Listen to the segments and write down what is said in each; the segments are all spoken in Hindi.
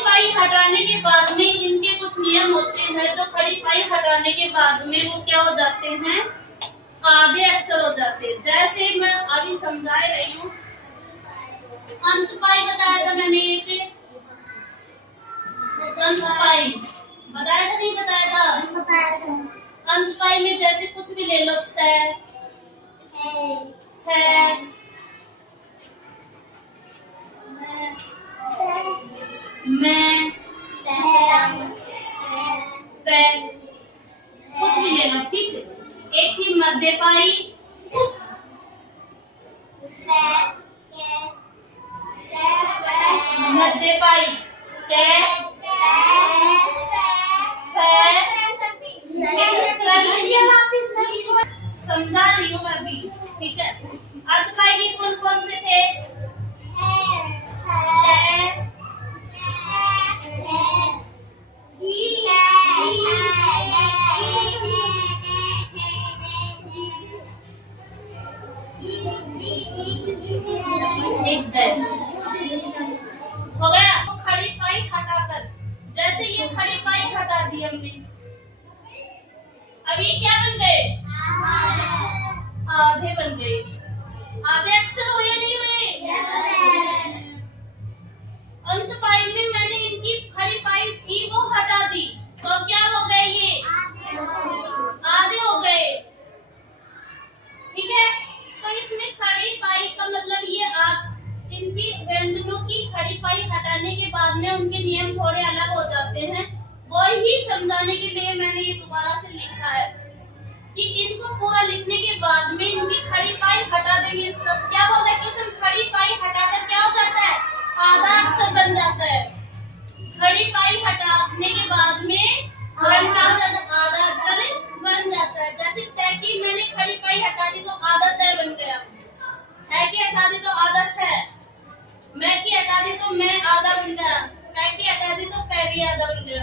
पाई हटाने के बाद में इनके कुछ नियम होते हैं। तो खड़ी पाई हटाने के बाद में वो क्या हो जाते हैं, आधे अक्षर हो जाते हैं। जैसे मैं अभी समझा रही हूँ, अंत पाई बताया था मैंने, एक अंत पाई बताया था, नहीं बताया था? अंत पाई में जैसे कुछ भी ले लो, है, मैं, कुछ भी ले लो, ठीक है। एक थी मध्य पाई, मध्य पाई, समझा रही हूँ मैं अभी, ठीक है। अर्ध पाई के कौन कौन से थे? हो गया। तो खड़ी पाई हटाकर, जैसे ये खड़ी पाई हटा दी हमने, अब ये क्या बन गए? आधे बन गए। आधे अक्षर हुए नहीं हुए? अंत पाई में मैंने इनकी खड़ी पाई थी वो हटा दी, तो क्या हो गए? ये आधे हो गए, ठीक है। तो इसमें खड़ी पाई का मतलब ये इनकी व्यंजनों की खड़ी पाई हटाने के बाद में उनके नियम थोड़े अलग हो जाते हैं। वही समझाने के लिए मैंने ये दोबारा से लिखा है कि इनको पूरा लिखने के बाद में इनकी खड़ी पाई हटा देंगे। सब क्या होगा कि उसमें खड़ी पाई हटाकर क्या हो जाता है? आधा अक्षर बन जाता है। खड़ी पाई हटाने के बाद में आधा अक्षर बन जाता है। जैसे तय की मैंने खड़ी पाई हटा दी तो आधा तय बन गया, है की हटा दी तो आधा है, मैं की हटा दी तो मैं आधा बन गया, पै की हटा दी तो पै भी आधा बन गया।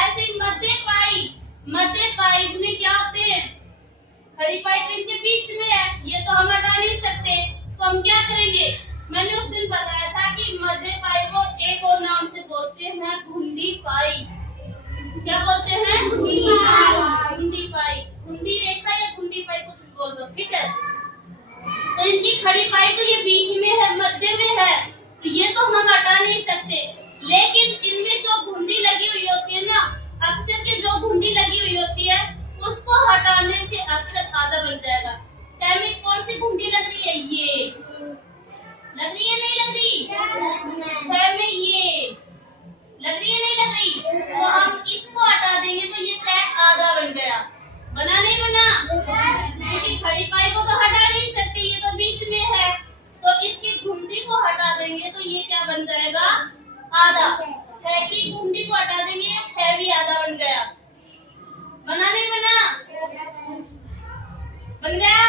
ऐसे मध्य पाई में क्या होते हैं? खड़ी पाई तो इनके बीच में है, ये तो हम हटा नहीं सकते, तो हम क्या करेंगे? मैंने उस दिन बताया था कि मध्य पाई को एक और नाम से बोलते हैं घुंडी पाई। क्या बोलते हैं? घुंडी पाई, घुंडी रेखा या घुंडी पाई कुछ भी बोल दो, ठीक है। तो इनकी खड़ी पाई तो ये बीच में है, मध्य में है, तो ये तो हम हटा नहीं सकते। लेकिन इनमें जो घुंडी लगी हुई होती है ना, अक्षर के जो घुंडी लगी हुई होती है, उसको हटाने से अक्षर आधा बन जाएगा। तय में कौन सी घुंडी लग रही है? ये लग रही है, नहीं लग रही? तय में ये लग रही है, नहीं लग रही? तो हम इसको हटा देंगे तो ये तय आधा बन गया। बना नहीं बना? क्योंकि खड़ी पाई को तो हटा नहीं सकते, ये तो बीच में है, तो इसकी घुंडी को हटा देंगे तो ये क्या बन जाएगा? आधा। है की घुंडी को हटा देंगे, है भी आधा बन गया। बना नहीं बना? बन गया?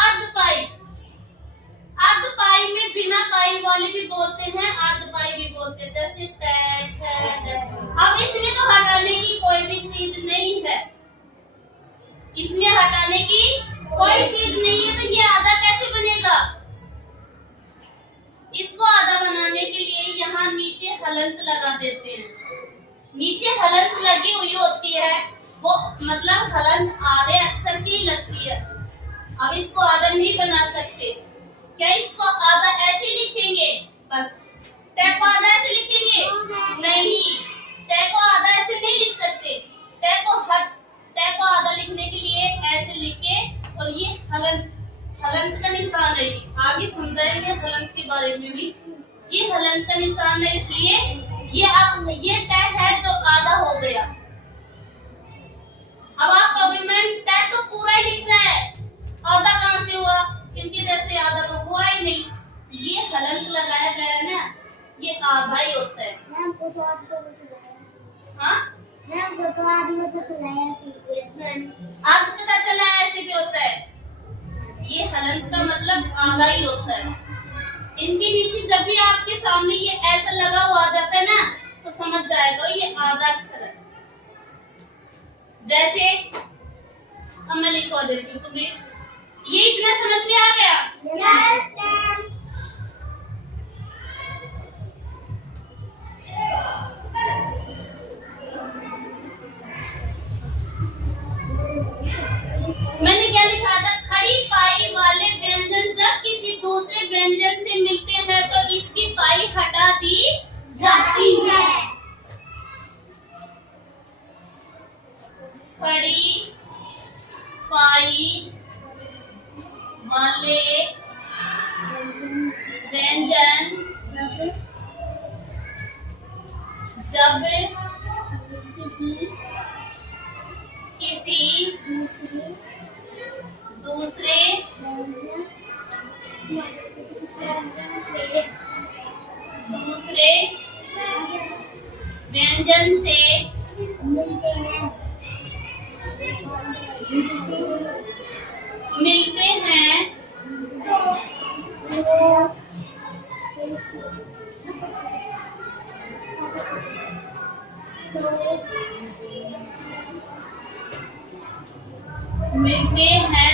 अर्ध पाई, अर्ध पाई में बिना पाई वाले भी बोलते हैं, अर्ध पाई भी बोलते हैं, जैसे अब इसमें तो हटाने की कोई भी चीज नहीं है, इसमें हटाने की कोई चीज नहीं है, तो ये आधा कैसे बनेगा? इसको आधा बनाने के लिए यहाँ नीचे हलंत लगा देते हैं। नीचे हलंत लगी हुई होती है, वो मतलब हलंत आधे अक्षर की लगती है। अब इसको आधा नहीं बना सकते, क्या इसको आधा ऐसे लिखेंगे? बस तय को आधा ऐसे लिखेंगे? नहीं, तय को आधा ऐसे नहीं लिख सकते। तय को आधा लिखने के लिए ऐसे लिखे, और ये हलंत का निशान है। आगे समझाएंगे हलंत के बारे में भी। ये हलंत का निशान है, इसलिए ये तय है तो आधा हो गया। अब आप कहोगे मैम तय तो पूरा ही लिखना है, आधा कहाँ से हुआ? इनके जैसे आधा तो हुआ ही नहीं। ये हलंत लगाया गया ना, ये आधा ही होता है। मैम को तो आज पता चला ऐसे भी होता है। ये हलंत का मतलब आधा ही होता है। इनके नीचे जब भी आपके सामने ये ऐसा लगा हुआ आ जाता है ना, तो समझ जाएगा ये आधा अक्षर है। जैसे अब मैं लिखवा देती हूँ तुम्हें, ये इतना समझ में आ गया? जब किसी किसी दूसरे व्यंजन से मिलते हैं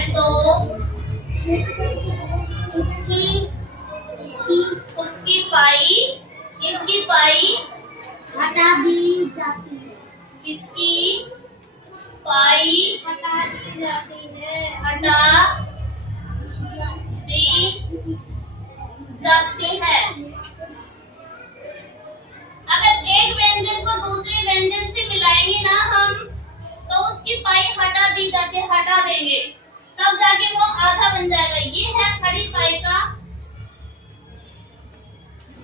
तो उसकी पाई हटा दी जाती है। इसकी पाई हटा दी जाती है। हटा दी जाती है। अगर एक व्यंजन को दूसरे व्यंजन से मिलाएंगे ना हम, तो उसकी पाई हटा दी जाती है, हटा देंगे, तब जाके वो आधा बन जाएगा। ये है खड़ी पाई का।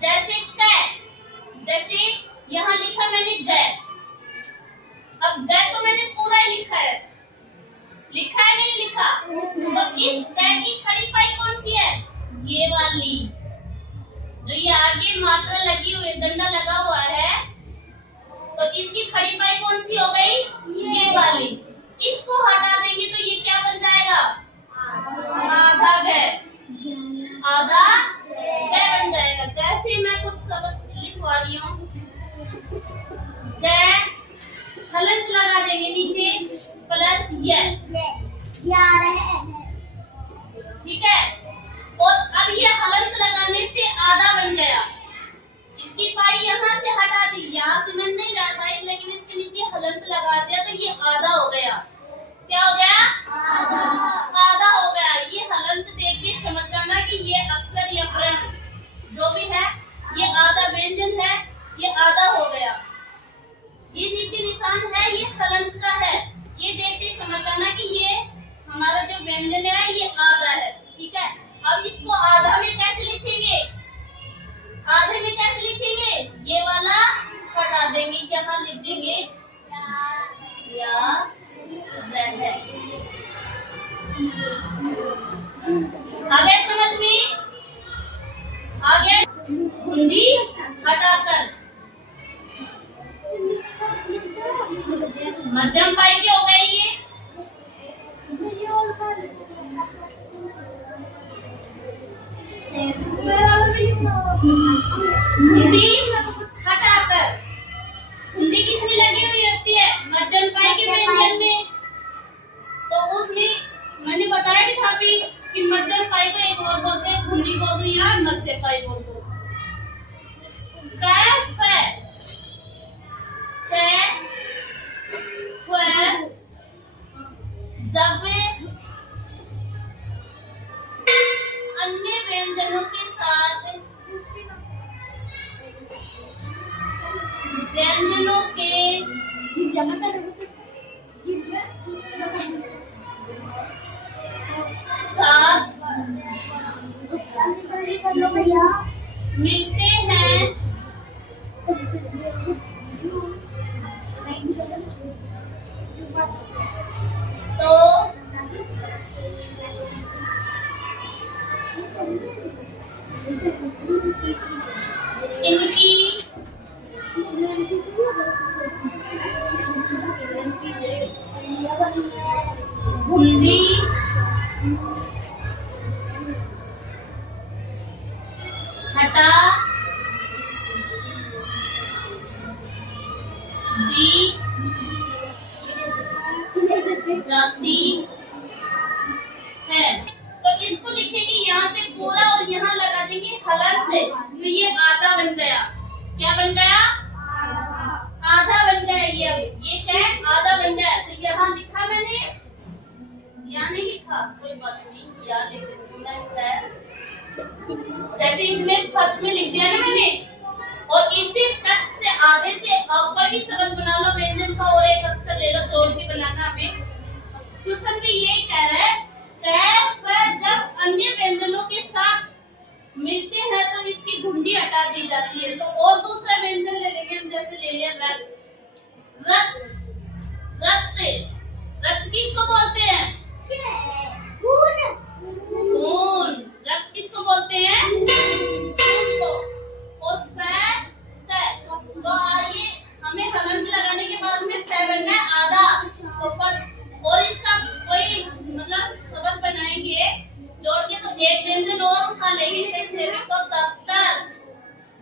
जैसे जैसे यहाँ लिखा मैंने ग, अब ग तो मैंने पूरा ही लिखा है नहीं लिखा, तो इस ग की खड़ी पाई कौन सी है? ये वाली, जो ये आगे मात्रा लगी हुई, डंडा लगा हुआ है, तो इसकी खड़ी पाई कौन सी हो गई? ये वाली। इसको हटा देंगे तो ये क्या बन जाएगा? आधा ग, आधा ग बन जाएगा। जैसे मैं कुछ शब्द लिखवा रही हूँ, ग हलंत लगा देंगे नीचे, प्लस ये, ठीक है। और अब ये हलंत लगाने से आधा बन गया। इसकी पाई यहाँ से हटा दी, यहाँ से मैंने नहीं लगाई, लेकिन इसके नीचे हलंत लगा दिया तो ये आधा हो गया। क्या हो गया? आधा हो गया। ये हलंत देख के समझ जाना कि ये अक्षर या प्रण जो भी है, ये आधा व्यंजन है, ये आधा हो गया। ये नीचे निशान है, ये हलंत का है। ये देख के समझ जाना कि ये हमारा जो व्यंजन है ये आधा है, ठीक है। अब इसको आधा में कैसे लिखेंगे? आधे में कैसे लिखेंगे? ये वाला हटा देंगे, यहाँ लिख देंगे या रह। आ गया समझ में? आ गया? हुंडी हटाकर मध्यम पाई की हो गई ये। हुंडी हटाकर, हुंडी किसमें लगी हुई होती है? मध्यम पाई के व्यंजन में। तो उसमें मैंने बताया भी था अभी कि मध्यम पाई को एक और बोलते हैं, हुंडी बोल दो या मध्य पाई बोल दो। जब अन्य व्यंजनों के साथ व्यंजनों के साथ मिलते हैं तो इनकी हुंडी हटा दी जाती है। तो इसको लिखेंगे यहाँ से पूरा और यहाँ लगा देंगे हलंत, तो ये आधा बन गया। क्या बन गया? आधा बन गया। ये क्या है? आधा बन गया। तो यहाँ लिखा मैंने, यहाँ नहीं लिखा, कोई बात नहीं, यहाँ लिख देती हूँ मैं। जैसे इसमें पद में लिख दिया ना मैंने, और इसी टेक्स्ट से आधे से आप कोई भी शब्द बना लो व्यंजन का और एक अक्षर ले लो जोड़ के बनाना। हमें क्वेश्चन में यही कह रहा है, जब अन्य व्यंजनों के साथ मिलते हैं तो इसकी मुंडी हटा दी जाती है। तो और दूसरा व्यंजन ले लेंगे हम, जैसे ले लिया रक्त। रक्त रक्त किसको बोलते हैं? खून। रक्त किसको बोलते हैं? खून को। और फैट तो आइए हमें हलंत लगाने के बाद में फै बनना है आधा। तो और इसका कोई मतलब सबक बनाएंगे जोड़ के, तो एक व्यंजन और उठा लेंगे। तो दफ्तर।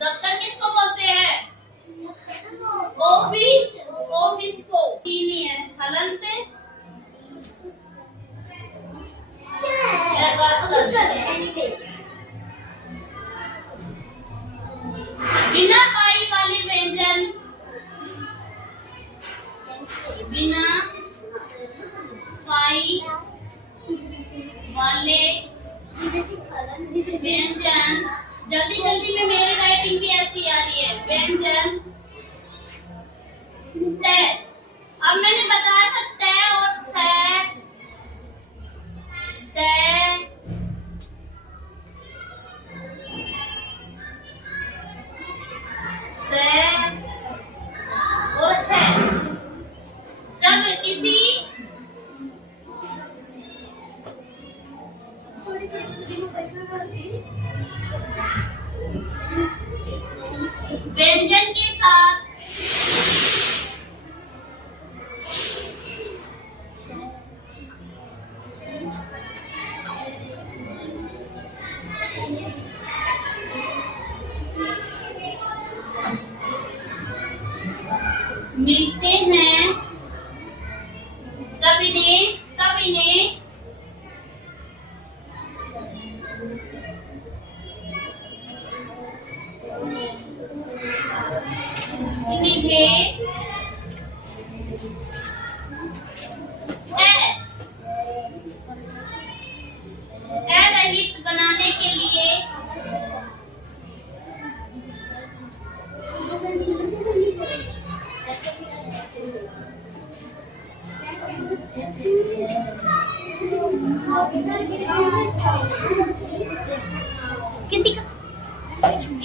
दफ्तर किसको बोलते हैं? ऑफिस। ऑफिस को ही नहीं है हलंत से बिना पाई वाले व्यंजन। बिना पाई वाले व्यंजन। जल्दी जल्दी में मेरी राइटिंग भी ऐसी आ रही है। व्यंजन तय। अब मैंने बताया था तय और तय। तय और है। जब किसी व्यंजन के साथ मिलते हैं तब इन्हें रहित बनाने के लिए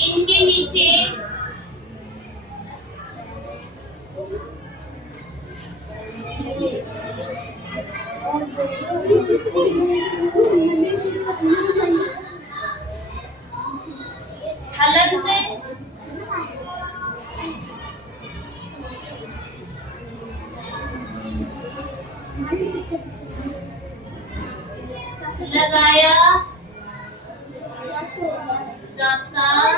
इनके नीचे हलंत लगाया जाता है।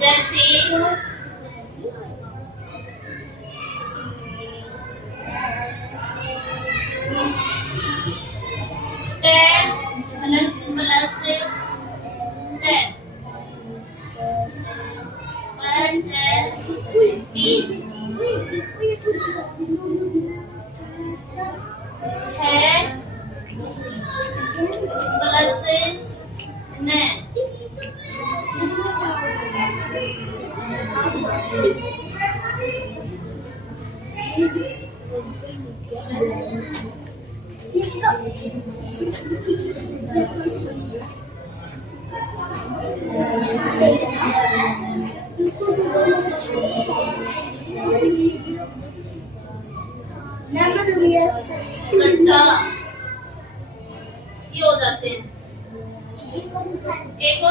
जैसे हलंत प्लस ये हो जाते हैं।